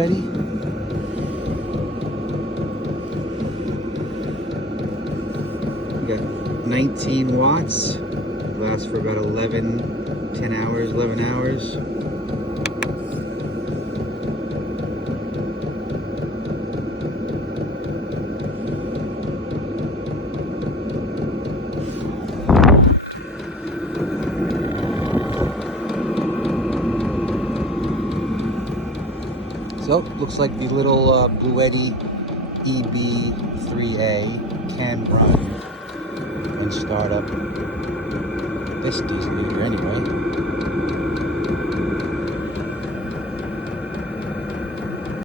Bluetti. We got 19 watts. Lasts for about 10 hours, 11 hours. So, looks like the little Bluetti EB3A can run and start up this diesel heater anyway.